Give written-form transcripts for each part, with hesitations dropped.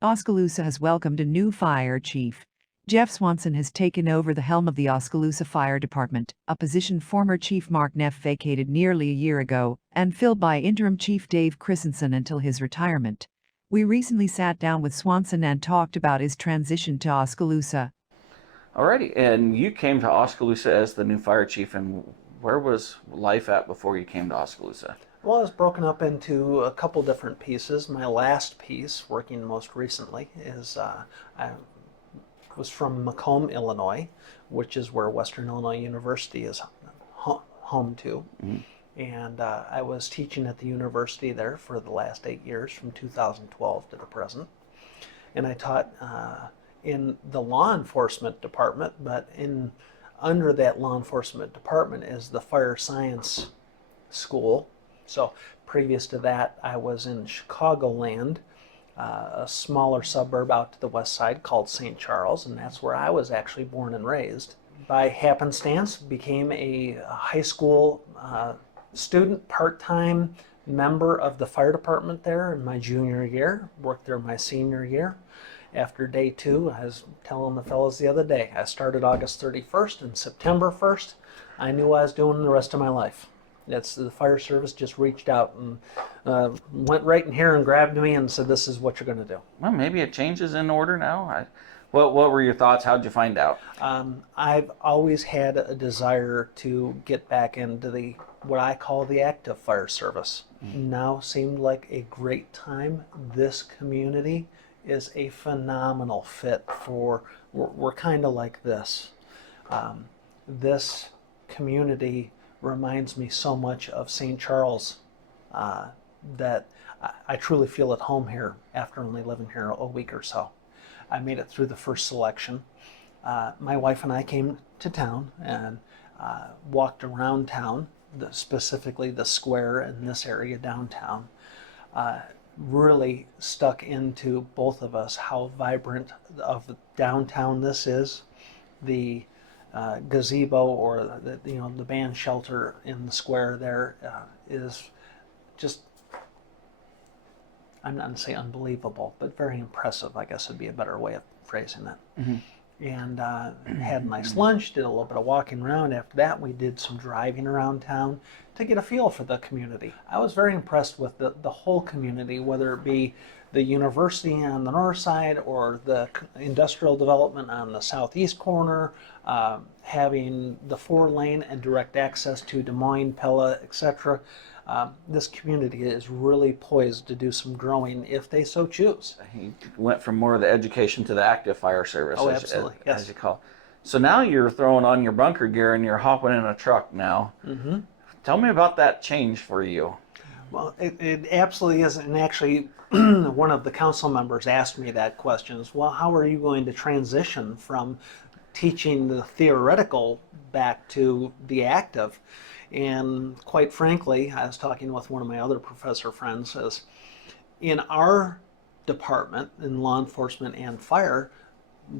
Oskaloosa has welcomed a new fire chief. Jeff Swanson has taken over the helm of the Oskaloosa Fire Department, a position former Chief Mark Neff vacated nearly a year ago and filled by Interim Chief Dave Christenson until his retirement. We recently sat down with Swanson and talked about his transition to Oskaloosa. Alrighty, and you came to Oskaloosa as the new fire chief, and where was life at before you came to Oskaloosa? Well, it's broken up into a couple different pieces. My last piece, working most recently, is I was from McComb, Illinois, which is where Western Illinois University is home to. Mm-hmm. And I was teaching at the university there for the last 8 years, from 2012 to the present. And I taught in the law enforcement department, but under that law enforcement department is the fire science school. So previous to that, I was in Chicagoland, a smaller suburb out to the west side called St. Charles, and that's where I was actually born and raised. By happenstance, became a high school student, part-time member of the fire department there in my junior year, worked there my senior year. After day 2, I was telling the fellows the other day, I started August 31st, and September 1st, I knew what I was doing the rest of my life. That's the fire service just reached out and went right in here and grabbed me and said, "This is what you're going to do." Well, maybe it changes in order now. What were your thoughts? How'd you find out? I've always had a desire to get back into what I call the active fire service. Mm-hmm. Now seemed like a great time. This community is a phenomenal fit for. We're kind of like this. This community reminds me so much of St. Charles that I truly feel at home here after only living here a week or so. I made it through the first selection. My wife and I came to town and walked around town, specifically the square in this area downtown. Really stuck into both of us how vibrant of downtown this is. The gazebo or the band shelter in the square there is just, I'm not going to say unbelievable, but very impressive, I guess would be a better way of phrasing it. Mm-hmm. And had a nice lunch, did a little bit of walking around. After that, we did some driving around town to get a feel for the community. I was very impressed with the whole community, whether it be the university on the north side or the industrial development on the southeast corner, having the 4-lane and direct access to Des Moines, Pella, etc. This community is really poised to do some growing if they so choose. He went from more of the education to the active fire service. Oh, absolutely, yes. As you call. So now you're throwing on your bunker gear and you're hopping in a truck now. Mm-hmm. Tell me about that change for you. Well, it absolutely is, and actually one of the council members asked me that question is, well, how are you going to transition from teaching the theoretical back to the active? And quite frankly, I was talking with one of my other professor friends, is in our department, in law enforcement and fire,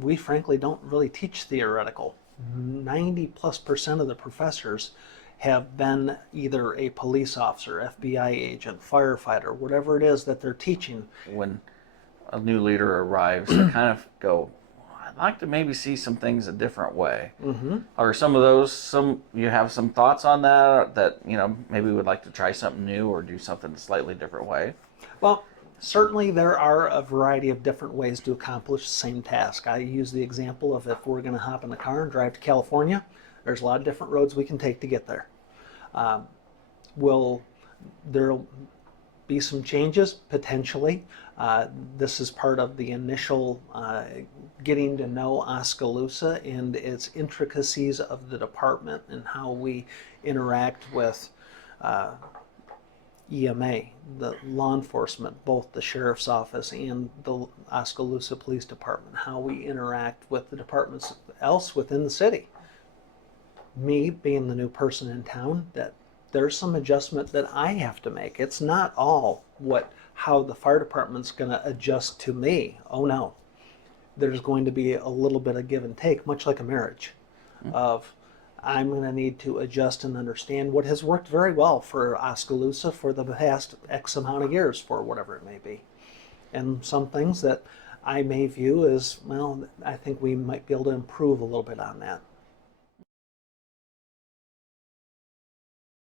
we frankly don't really teach theoretical. 90+% of the professors have been either a police officer, FBI agent, firefighter, whatever it is that they're teaching. When a new leader arrives, they kind of go, I'd like to maybe see some things a different way. Mm-hmm. Are some of those, you have some thoughts on that maybe would like to try something new or do something a slightly different way? Well, certainly there are a variety of different ways to accomplish the same task. I use the example of if we're going to hop in a car and drive to California, there's a lot of different roads we can take to get there. There'll be some changes, potentially. This is part of the initial getting to know Oskaloosa and its intricacies of the department and how we interact with EMA, the law enforcement, both the sheriff's office and the Oskaloosa Police Department, how we interact with the departments else within the city. Me being the new person in town, that there's some adjustment that I have to make. It's not all how the fire department's going to adjust to me. Oh no. There's going to be a little bit of give and take, much like a marriage, of I'm going to need to adjust and understand what has worked very well for Oskaloosa for the past X amount of years, for whatever it may be. And some things that I may view as, well, I think we might be able to improve a little bit on that.